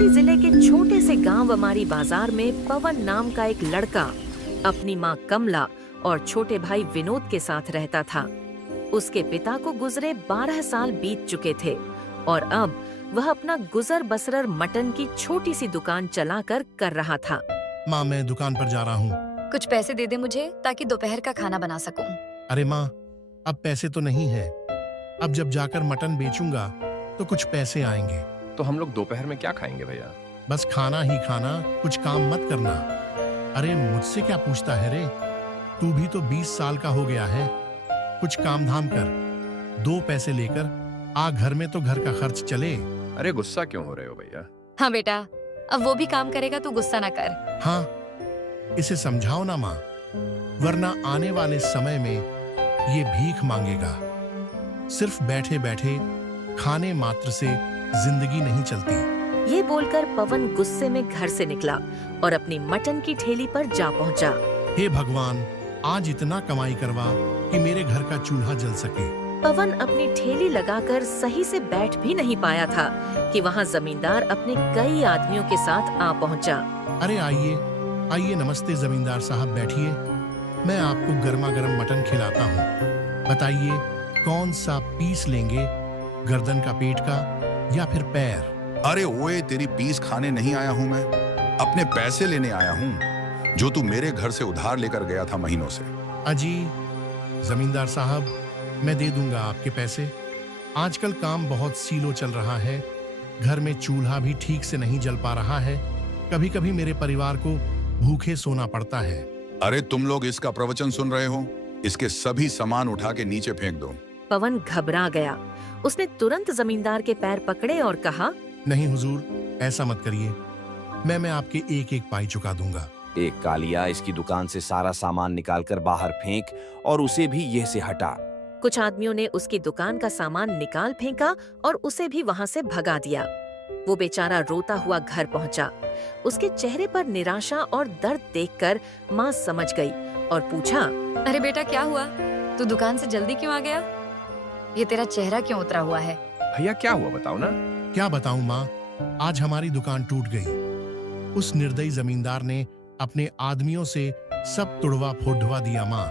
बस्ती जिले के छोटे से गांव अमारी बाजार में पवन नाम का एक लड़का अपनी माँ कमला और छोटे भाई विनोद के साथ रहता था। उसके पिता को गुजरे 12 साल बीत चुके थे और अब वह अपना गुजर बसर मटन की छोटी सी दुकान चलाकर कर रहा था। माँ, मैं दुकान पर जा रहा हूँ। कुछ पैसे दे दे मुझे ताकि दोपहर का खाना बना सकूं। अरे माँ, अब पैसे तो नहीं है। अब जब जाकर मटन बेचूंगा तो कुछ पैसे आएंगे। तो हम लोग दोपहर में क्या खाएंगे भैया? बस खाना ही खाना, कुछ काम मत करना। अरे मुझसे क्या पूछता है रे? तू भी तो 20 साल का हो गया है। कुछ काम धाम कर, 2 पैसे लेकर आ घर में तो घर का खर्च चले। अरे गुस्सा क्यों हो रहे हो भैया? हाँ बेटा, अब वो भी काम करेगा तो गुस्सा ना कर। हाँ, इसे समझाओ ना माँ, वरना आने वाले समय में ये भीख मांगेगा। सिर्फ बैठे बैठे खाने मात्र से जिंदगी नहीं चलती। ये बोलकर पवन गुस्से में घर से निकला और अपनी मटन की ठेली पर जा पहुंचा। हे भगवान, आज इतना कमाई करवा कि मेरे घर का चूल्हा जल सके। पवन अपनी ठेली लगाकर सही से बैठ भी नहीं पाया था कि वहाँ जमींदार अपने कई आदमियों के साथ आ पहुंचा। अरे आइए आइए, नमस्ते जमींदार साहब, बैठिए। मैं आपको गर्मा गर्म मटन खिलाता हूँ। बताइए कौन सा पीस लेंगे, गर्दन का, पेट का या फिर पैर? अरे ओए, तेरी पीस खाने नहीं आया हूं मैं, अपने पैसे लेने आया हूं जो तू मेरे घर से उधार लेकर गया था महीनों से। अजी जमींदार साहब, मैं दे दूंगा आपके पैसे। आजकल काम बहुत सीलो चल रहा है, घर में चूल्हा भी ठीक से नहीं जल पा रहा है। कभी कभी मेरे परिवार को भूखे सोना पड़ता है। अरे तुम लोग इसका प्रवचन सुन रहे हो? इसके सभी सामान उठा के नीचे फेंक दो। पवन घबरा गया। उसने तुरंत जमींदार के पैर पकड़े और कहा, नहीं हुजूर, ऐसा मत करिए। मैं आपके एक एक पाई चुका दूंगा। एक कालिया, इसकी दुकान से सारा सामान निकालकर बाहर फेंक और उसे भी यह से हटा। कुछ आदमियों ने उसकी दुकान का सामान निकाल फेंका और उसे भी वहाँ से भगा दिया। वो बेचारा रोता हुआ घर पहुँचा। उसके चेहरे पर निराशा और दर्द देखकर माँ समझ गई और पूछा, अरे बेटा, क्या हुआ? तू दुकान से जल्दी क्यों आ गया? ये तेरा चेहरा क्यों उतरा हुआ है? भैया क्या हुआ बताओ ना। क्या बताऊं माँ, आज हमारी दुकान टूट गई। उस निर्दयी जमींदार ने अपने आदमियों से सब तुड़वा फोड़वा दिया माँ।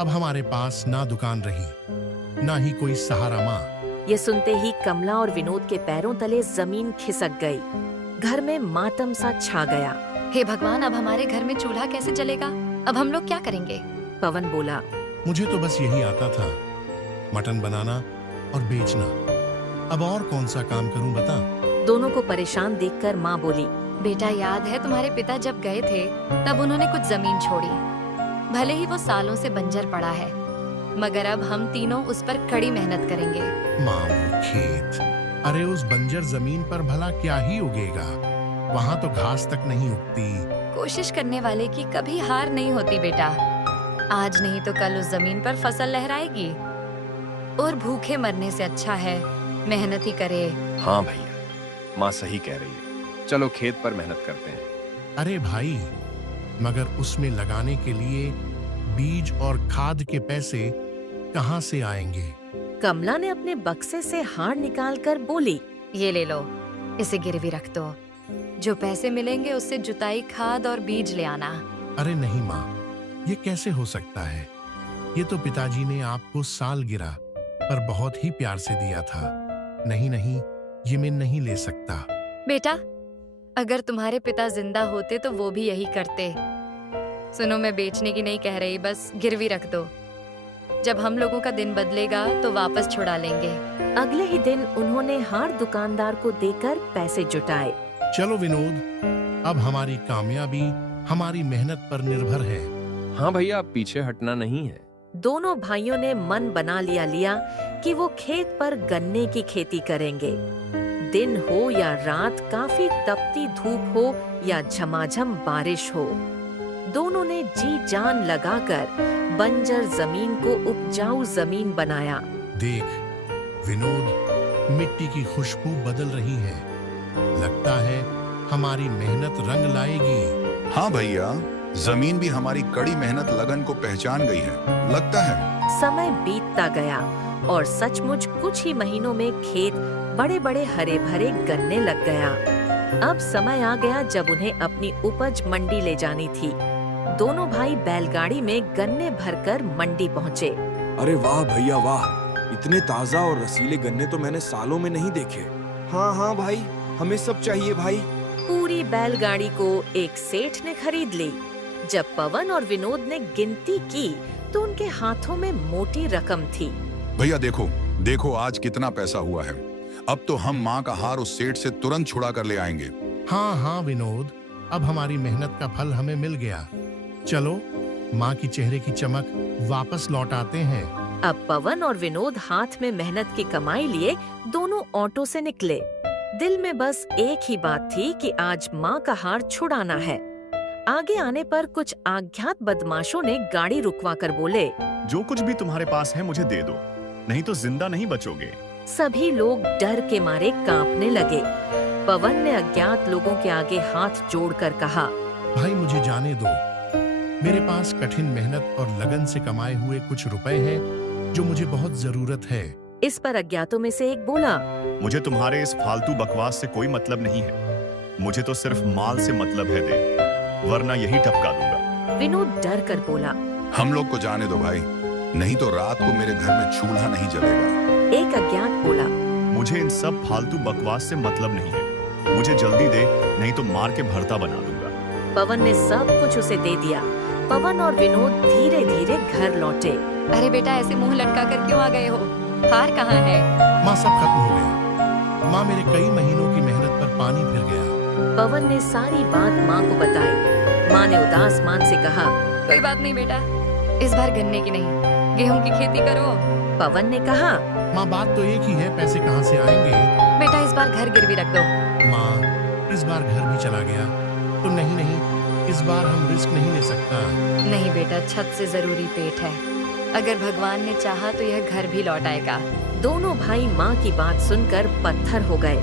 अब हमारे पास ना दुकान रही, ना ही कोई सहारा माँ। ये सुनते ही कमला और विनोद के पैरों तले जमीन खिसक गई। घर में मातम सा छा गया। हे भगवान, अब हमारे घर में चूल्हा कैसे जलेगा? अब हम लोग क्या करेंगे? पवन बोला, मुझे तो बस यही आता था, मटन बनाना और बेचना। अब और कौन सा काम करूं बता? दोनों को परेशान देखकर माँ बोली, बेटा, याद है तुम्हारे पिता जब गए थे तब उन्होंने कुछ जमीन छोड़ी। भले ही वो सालों से बंजर पड़ा है, मगर अब हम तीनों उस पर कड़ी मेहनत करेंगे। माँ, वो खेत, अरे उस बंजर जमीन पर भला क्या ही उगेगा? वहाँ तो घास तक नहीं उगती। कोशिश करने वाले की कभी हार नहीं होती बेटा। आज नहीं तो कल उस जमीन पर फसल लहराएगी और भूखे मरने से अच्छा है मेहनत ही करे। हाँ भैया, माँ सही कह रही है। चलो खेत पर मेहनत करते हैं। अरे भाई, मगर उसमें लगाने के लिए बीज और खाद के पैसे कहाँ से आएंगे? कमला ने अपने बक्से से हार निकालकर बोली, ये ले लो, इसे गिरवी रख दो। जो पैसे मिलेंगे उससे जुताई, खाद और बीज ले आना। अरे नहीं माँ, ये कैसे हो सकता है? ये तो पिताजी ने आपको साल गिरा पर बहुत ही प्यार से दिया था। नहीं नहीं, ये मैं नहीं ले सकता। बेटा, अगर तुम्हारे पिता जिंदा होते तो वो भी यही करते। सुनो, मैं बेचने की नहीं कह रही, बस गिरवी रख दो। जब हम लोगों का दिन बदलेगा तो वापस छुड़ा लेंगे। अगले ही दिन उन्होंने हार दुकानदार को देकर पैसे जुटाए। चलो विनोद, अब हमारी कामयाबी हमारी मेहनत पर निर्भर है। हाँ भैया, अब पीछे हटना नहीं है। दोनों भाइयों ने मन बना लिया कि वो खेत पर गन्ने की खेती करेंगे। दिन हो या रात, काफी तपती धूप हो या झमाझम बारिश हो, दोनों ने जी जान लगाकर बंजर जमीन को उपजाऊ जमीन बनाया। देख विनोद, मिट्टी की खुशबू बदल रही है। लगता है हमारी मेहनत रंग लाएगी। हाँ भैया, जमीन भी हमारी कड़ी मेहनत लगन को पहचान गई है, लगता है। समय बीतता गया और सचमुच कुछ ही महीनों में खेत बड़े बड़े हरे भरे गन्ने लग गया। अब समय आ गया जब उन्हें अपनी उपज मंडी ले जानी थी। दोनों भाई बैलगाड़ी में गन्ने भरकर मंडी पहुँचे। अरे वाह भैया वाह, इतने ताजा और रसीले गन्ने तो मैंने सालों में नहीं देखे। हाँ हाँ भाई, हमें सब चाहिए भाई। पूरी बैलगाड़ी को एक सेठ ने खरीद ली। जब पवन और विनोद ने गिनती की तो उनके हाथों में मोटी रकम थी। भैया देखो देखो, आज कितना पैसा हुआ है। अब तो हम माँ का हार उस सेठ से तुरंत छुड़ा कर ले आएंगे। हाँ हाँ विनोद, अब हमारी मेहनत का फल हमें मिल गया। चलो माँ की चेहरे की चमक वापस लौट आते हैं। अब पवन और विनोद हाथ में मेहनत की कमाई लिए दोनों ऑटो से निकले। दिल में बस एक ही बात थी कि आज माँ का हार छुड़ाना है। आगे आने पर कुछ अज्ञात बदमाशों ने गाड़ी रुकवा कर बोले, जो कुछ भी तुम्हारे पास है मुझे दे दो, नहीं तो जिंदा नहीं बचोगे। सभी लोग डर के मारे कांपने लगे। पवन ने अज्ञात लोगों के आगे हाथ जोड़कर कहा, भाई मुझे जाने दो, मेरे पास कठिन मेहनत और लगन से कमाए हुए कुछ रुपए हैं जो मुझे बहुत जरूरत है। इस पर अज्ञातों में से एक बोला, मुझे तुम्हारे इस फालतू बकवास से कोई मतलब नहीं है, मुझे तो सिर्फ माल से मतलब है, दे, वरना यही टपका दूंगा। विनोद डर कर बोला, हम लोग को जाने दो भाई, नहीं तो रात को मेरे घर में चूल्हा नहीं जलेगा। एक अज्ञात बोला, मुझे इन सब फालतू बकवास से मतलब नहीं है, मुझे जल्दी दे, नहीं तो मार के भरता बना दूंगा। पवन ने सब कुछ उसे दे दिया। पवन और विनोद धीरे धीरे घर लौटे। अरे बेटा, ऐसे मुंह लटका कर क्यों आ गए हो? हार कहाँ है? माँ सब खत्म हो गया। माँ मेरे कई महीनों की मेहनत पर पानी फिर गया। पवन ने सारी बात माँ को बताई। माँ ने उदास मान से कहा, कोई बात नहीं बेटा, इस बार गन्ने की नहीं, गेहूं की खेती करो। पवन ने कहा, माँ बात तो एक ही है, पैसे कहाँ से आएंगे? बेटा इस बार घर गिरवी रख दो। माँ इस बार घर भी चला गया तो नहीं नहीं, इस बार हम रिस्क नहीं ले सकता। नहीं बेटा, छत से जरूरी पेट है, अगर भगवान ने चाहा तो यह घर भी लौट आएगा। दोनों भाई माँ की बात सुनकर पत्थर हो गए,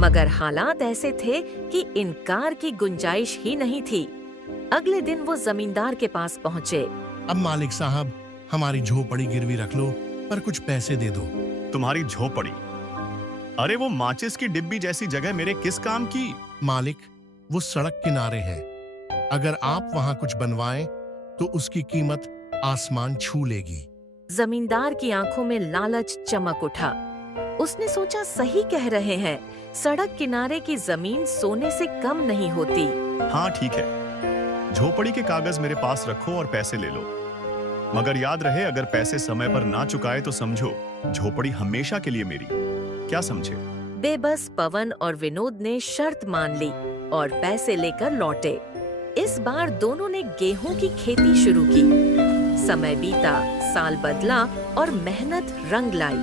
मगर हालात ऐसे थे कि इनकार की गुंजाइश ही नहीं थी। अगले दिन वो जमींदार के पास पहुँचे। अब मालिक साहब, हमारी झोपड़ी गिरवी रख लो, पर कुछ पैसे दे दो। तुम्हारी झोपड़ी? अरे वो माचिस की डिब्बी जैसी जगह मेरे किस काम की? मालिक, वो सड़क किनारे है, अगर आप वहाँ कुछ बनवाएं तो उसकी कीमत आसमान छू लेगी। जमींदार की आंखों में लालच चमक उठा। उसने सोचा, सही कह रहे हैं, सड़क किनारे की जमीन सोने से कम नहीं होती। हाँ ठीक है, झोपड़ी के कागज मेरे पास रखो और पैसे ले लो, मगर याद रहे अगर पैसे समय पर ना चुकाए तो समझो झोपड़ी हमेशा के लिए मेरी। क्या समझे? बेबस पवन और विनोद ने शर्त मान ली और पैसे लेकर लौटे। इस बार दोनों ने गेहूं की खेती शुरू की। समय बीता, साल बदला और मेहनत रंग लाई।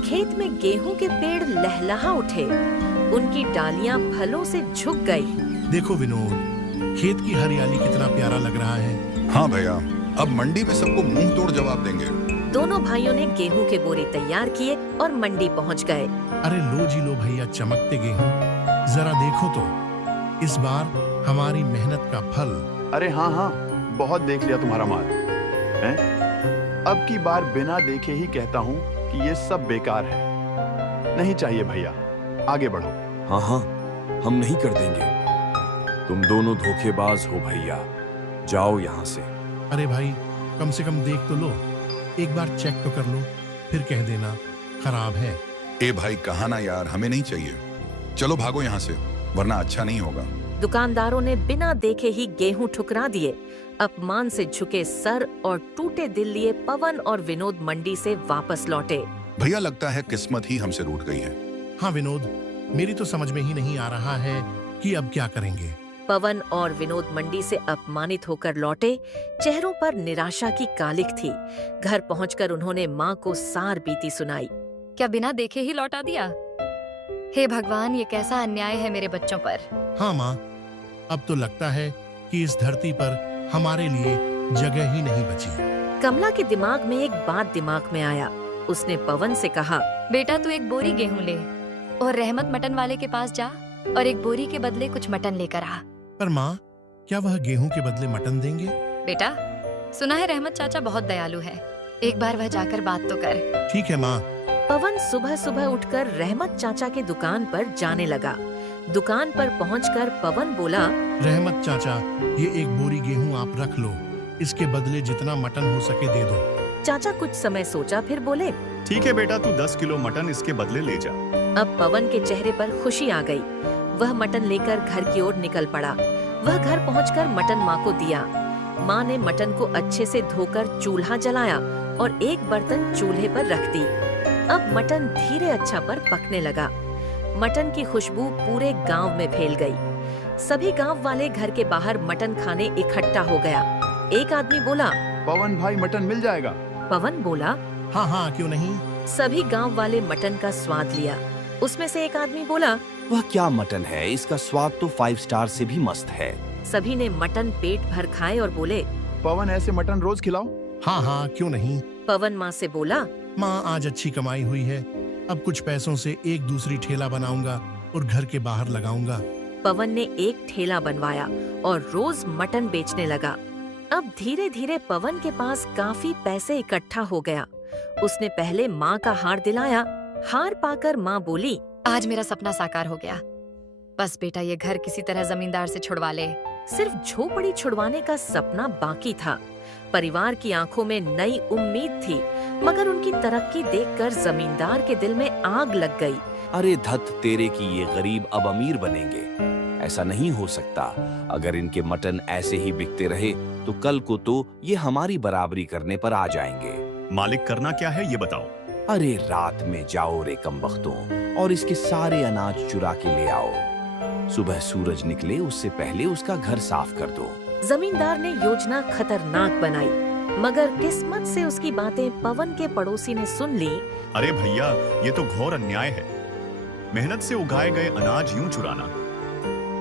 खेत में गेहूं के पेड़ लहलहा उठे, उनकी डालियां फलों से झुक गई। देखो विनोद, खेत की हरियाली कितना प्यारा लग रहा है। हाँ भैया, अब मंडी में सबको मुंह तोड़ जवाब देंगे। दोनों भाइयों ने गेहूं के बोरे तैयार किए और मंडी पहुंच गए। अरे लो जी लो भैया, चमकते गेहूं, जरा देखो तो, इस बार हमारी मेहनत का फल। अरे हाँ हाँ, बहुत देख लिया तुम्हारा माल हैं? अब की बार बिना देखे ही कहता हूँ कि ये सब बेकार है, नहीं चाहिए भैया, आगे बढ़ो। हाँ हाँ, हम नहीं कर देंगे, तुम दोनों धोखेबाज हो भैया, जाओ यहाँ से। अरे भाई, कम से कम देख तो लो, एक बार चेक तो कर लो, फिर कह देना खराब है। ए भाई कहा ना यार, हमें नहीं चाहिए, चलो भागो यहाँ से, वरना अच्छा नहीं होगा। दुकानदारों ने बिना देखे ही गेहूं ठुकरा दिए। अपमान से झुके सर और टूटे दिल लिए पवन और विनोद मंडी से वापस लौटे। भैया लगता है किस्मत ही हमसे रूठ गई है। हाँ विनोद, मेरी तो समझ में ही नहीं आ रहा है कि अब क्या करेंगे। पवन और विनोद मंडी से अपमानित होकर लौटे। चेहरों पर निराशा की कालिख थी। घर पहुंचकर उन्होंने माँ को सार बीती सुनाई। क्या बिना देखे ही लौटा दिया? हे भगवान, ये कैसा अन्याय है मेरे बच्चों पर। हाँ माँ, अब तो लगता है कि इस धरती पर हमारे लिए जगह ही नहीं बची। कमला के दिमाग में एक बात दिमाग में आया। उसने पवन से कहा, बेटा तू एक बोरी गेहूं ले और रहमत मटन वाले के पास जा और एक बोरी के बदले कुछ मटन लेकर आ। पर माँ, क्या वह गेहूं के बदले मटन देंगे? बेटा, सुना है रहमत चाचा बहुत दयालु है, एक बार वह जाकर बात तो कर। ठीक है माँ। पवन सुबह सुबह उठकर रहमत चाचा के दुकान पर जाने लगा। दुकान पर पहुंचकर पवन बोला, रहमत चाचा, ये एक बोरी गेहूं आप रख लो, इसके बदले जितना मटन हो सके दे दो। चाचा कुछ समय सोचा, फिर बोले, ठीक है बेटा, तू 10 किलो मटन इसके बदले ले जा। अब पवन के चेहरे पर खुशी आ गई। वह मटन लेकर घर की ओर निकल पड़ा। वह घर पहुंचकर मटन माँ को दिया। माँ ने मटन को अच्छे से धोकर चूल्हा जलाया और एक बर्तन चूल्हे पर रख दी। अब मटन धीरे अच्छा पर पकने लगा। मटन की खुशबू पूरे गांव में फैल गई। सभी गांव वाले घर के बाहर मटन खाने इकट्ठा हो गया। एक आदमी बोला, पवन भाई मटन मिल जाएगा? पवन बोला, हाँ हाँ, क्यों नहीं। सभी गांव वाले मटन का स्वाद लिया। उसमें से एक आदमी बोला, वह क्या मटन है, इसका स्वाद तो 5 स्टार से भी मस्त है। सभी ने मटन पेट भर खाए और बोले, पवन ऐसे मटन रोज खिलाओ। हाँ हाँ, क्यों नहीं। पवन माँ से बोला, माँ आज अच्छी कमाई हुई है, अब कुछ पैसों से एक दूसरी ठेला बनाऊंगा और घर के बाहर लगाऊंगा। पवन ने एक ठेला बनवाया और रोज मटन बेचने लगा। अब धीरे धीरे पवन के पास काफी पैसे इकट्ठा हो गया। उसने पहले माँ का हार दिलाया। हार पाकर माँ बोली, आज मेरा सपना साकार हो गया। बस बेटा ये घर किसी तरह जमींदार से छुड़वा ले। सिर्फ झोपड़ी छुड़वाने का सपना बाकी था। परिवार की आंखों में नई उम्मीद थी, मगर उनकी तरक्की देखकर जमींदार के दिल में आग लग गई। अरे धत तेरे की, ये गरीब अब अमीर बनेंगे। ऐसा नहीं हो सकता। अगर इनके मटन ऐसे ही बिकते रहे तो कल को तो ये हमारी बराबरी करने पर आ जाएंगे। मालिक करना क्या है ये बताओ। अरे रात में जाओ रे कमबख्तों और इसके सारे अनाज चुरा के ले आओ। सुबह सूरज निकले उससे पहले उसका घर साफ कर दो। जमींदार ने योजना खतरनाक बनाई, मगर किस्मत से उसकी बातें पवन के पड़ोसी ने सुन ली। अरे भैया, ये तो घोर अन्याय है। मेहनत से उगाए गए अनाज यूं चुराना।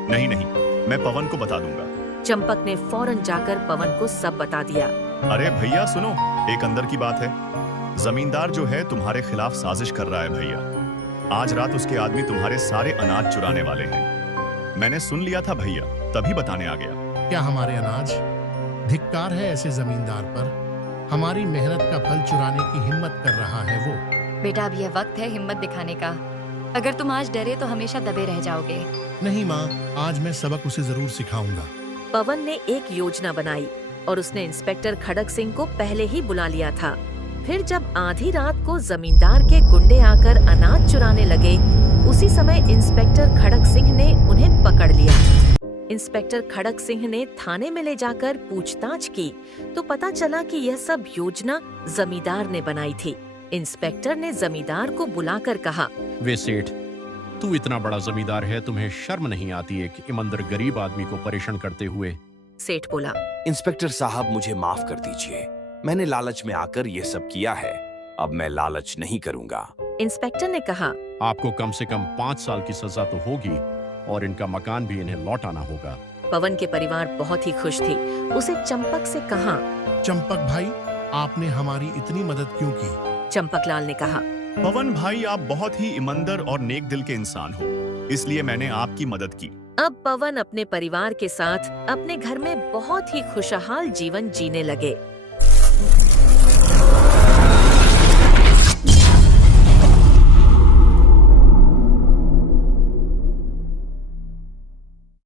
नहीं नहीं, मैं पवन को बता दूंगा। चंपक ने फौरन जाकर पवन को सब बता दिया। अरे भैया सुनो, एक अंदर की बात है। जमींदार जो है तुम्हारे खिलाफ साजिश कर रहा है भैया। आज रात उसके आदमी तुम्हारे सारे अनाज चुराने वाले हैं। मैंने सुन लिया था भैया, तभी बताने आ गया। क्या हमारे अनाज? धिक्कार है ऐसे जमींदार पर। हमारी मेहनत का फल चुराने की हिम्मत कर रहा है वो। बेटा अब यह वक्त है हिम्मत दिखाने का। अगर तुम आज डरे तो हमेशा दबे रह जाओगे। नहीं माँ, आज मैं सबक उसे जरूर सिखाऊंगा। पवन ने एक योजना बनाई और उसने इंस्पेक्टर खड़क सिंह को पहले ही बुला लिया था। फिर जब आधी रात को जमींदार के गुंडे आकर अनाज चुराने लगे, उसी समय इंस्पेक्टर खड़क सिंह ने उन्हें पकड़ लिया। इंस्पेक्टर खड़क सिंह ने थाने में ले जाकर पूछताछ की तो पता चला कि यह सब योजना जमींदार ने बनाई थी। इंस्पेक्टर ने जमींदार को बुलाकर कहा, वे सेठ, तू इतना बड़ा जमींदार है, तुम्हें शर्म नहीं आती एक ईमानदार गरीब आदमी को परेशान करते हुए? सेठ बोला, इंस्पेक्टर साहब मुझे माफ कर दीजिए। मैंने लालच में आकर ये सब किया है। अब मैं लालच नहीं करूंगा। इंस्पेक्टर ने कहा, आपको कम से कम 5 साल की सजा तो होगी और इनका मकान भी इन्हें लौटाना होगा। पवन के परिवार बहुत ही खुश थी। उसे चंपक से कहा, चंपक भाई, आपने हमारी इतनी मदद क्यों की? चंपक लाल ने कहा, पवन भाई, आप बहुत ही ईमानदार और नेक दिल के इंसान हो, इसलिए मैंने आपकी मदद की। अब पवन अपने परिवार के साथ अपने घर में बहुत ही खुशहाल जीवन जीने लगे।